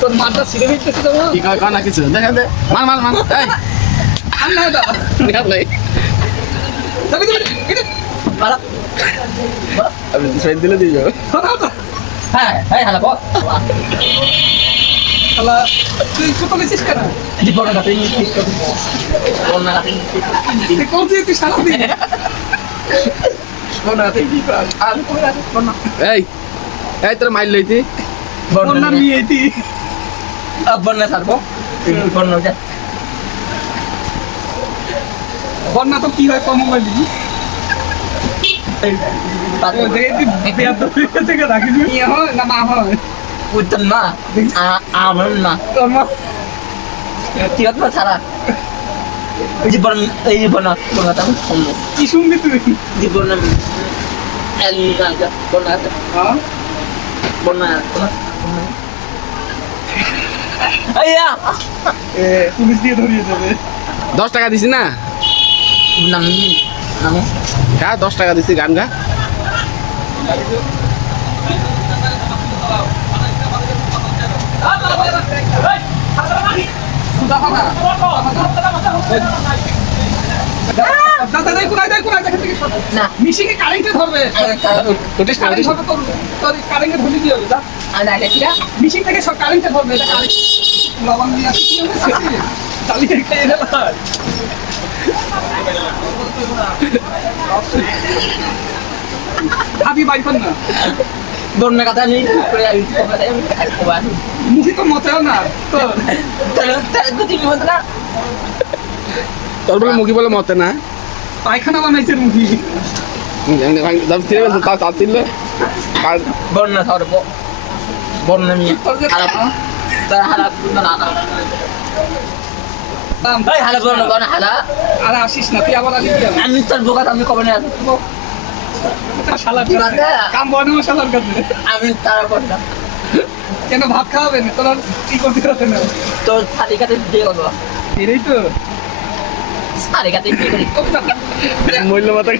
তোর মাথা ছিঁড়ে ফেলতেছে তো কি কয় না কিছু দেখেন দে মার মার মার এই আল্লাহ দা নিহাত নাই তবে মারা আমি ফ্রেন্ড দিলে দিয়ে যাবো হ্যাঁ হ্যাঁ হ্যালো বল হ্যালো তুই কত মেসেজ কেন জীবনটা তুই ঠিক করে কোন না তুই কোন তুই সারা দিন কোন না তুই কি কর আর কোন আছে কোন না এই এই তোর মাইল লইতি কোন না নিয়েতি বন্যা ছাড়বো বন্যা যা বন্যা তো কি হয় কম বলি উত্তম না আমার না কি হতো ছাড়া জীবন এই জীবন কি শুনবি তুই জীবন পুলিশ দিয়ে ধরিয়ে দেবে 10 টাকা দিছি না কা 10 টাকা দিছি গান গা মিশিকে কারেন্টে ধরবে কারেন্টে ধরে দিয়ে হবে মিশিং থেকে সব কারেন্টে ধরবে লবণ দিয়ে আসি কি হবে চালিয়ে খেয়ে ভাবি বাড়ি না বন্যা কথা নেই মুখি তো মতেও না তোর বলে মুখি বলে মতে না পায়খানা বানাইছে মুখি বন্যা ধরবো বন্যা নিয়ে আসিস না তুই আবার আমি তোর বোকা আমি কবে নিয়ে আসবো কাম বানাবো শালার কাছে আমি তারা করতাম কেন ভাত খাওয়াবে না তোর কি করতে করতে না তোর ছাড়ি কাটে দিয়ে করবো এটাই তো ছাড়ি কাটে দিয়ে করি মূল্য মাথা